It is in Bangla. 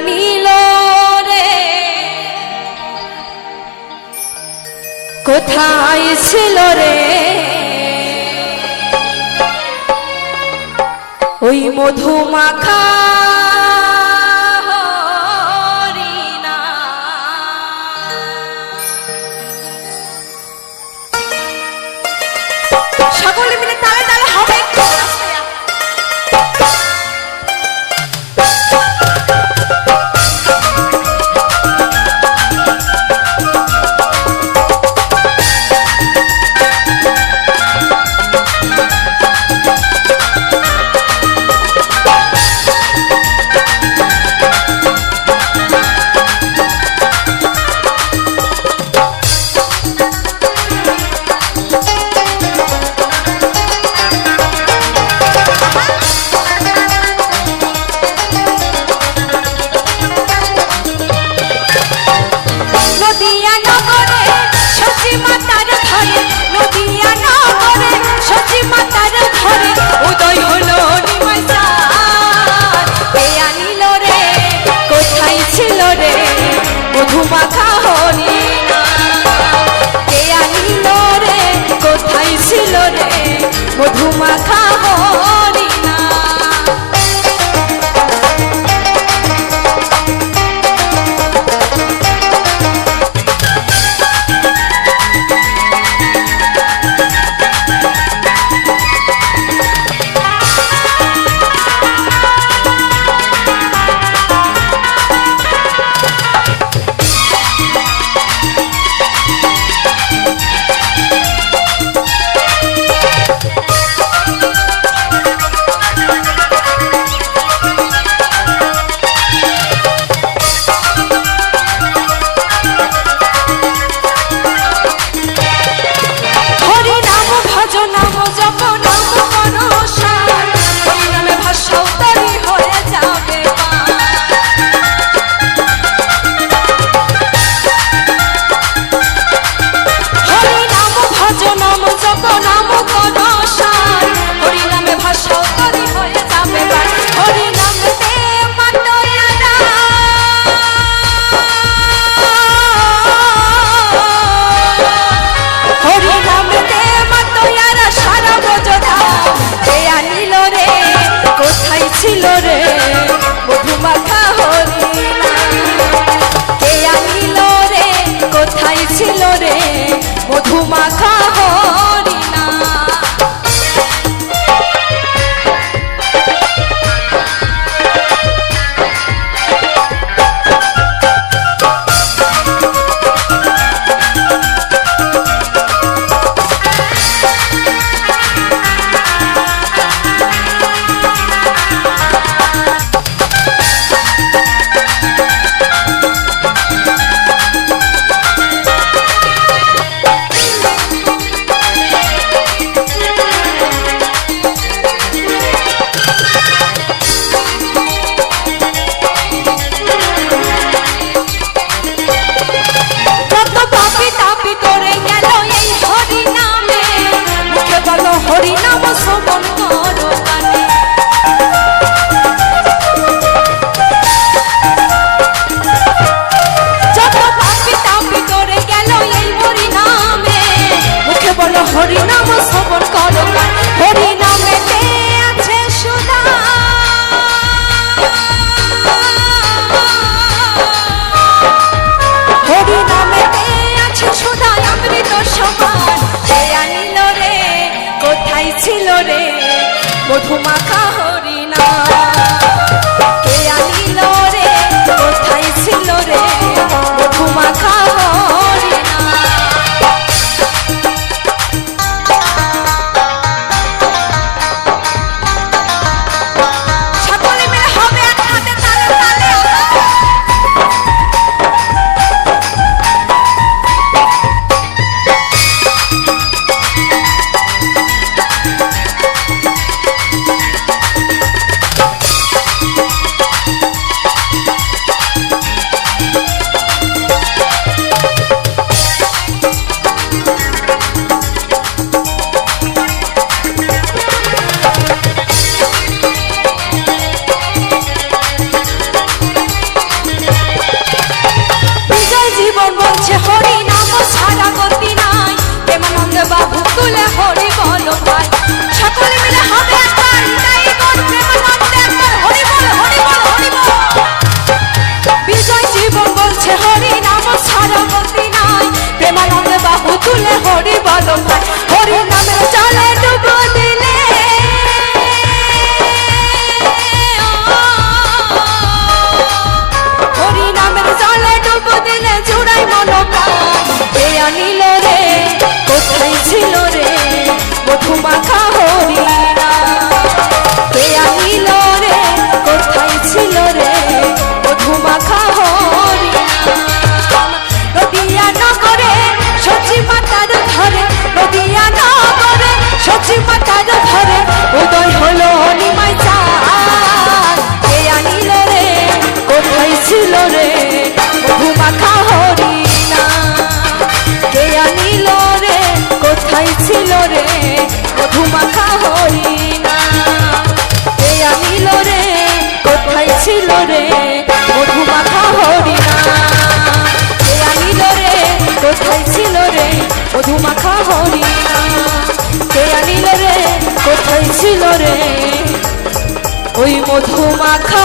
নিল রে কোথায় ছিল রে ওই মধুমাখা হরিণা সকলে মিলে তালে তালে হবে মধুমাখা হরিণা কে আনিল রে কোথায় ছিল রে মধুমাখা হরিণা ছিল রে মধুমাখা হরিণা কে আনিল রে কোথায় ছিল রে মধুমাখা হরিণা হরিনাম শ্রবণ করো কানে যত পাপি তাপি করে গেল এই হরিনামে মুখে বলো হরিনাম শ্রবণ করো কানে হরিনামেতে আছে সুধা হরিনামেতে আছে সুধা অমৃত সমান কে আনিল রে কোথায় ছিল রে মধুমাখা হরিণা কে আনিল রে কোথায় ছিল রে মধুমাখা হরিণা সকলে মিলে হবে এক হাতে তালে তালে ছিল রে মধুমাখা হরিণা কে আনিল রে কোথায় ছিল রে মধুমাখা হরিণা কে আনিল রে কোথায় ছিল রে মধুমাখা হরিণা কে আনিল রে কোথায় ছিল রে ওই মধুমাখা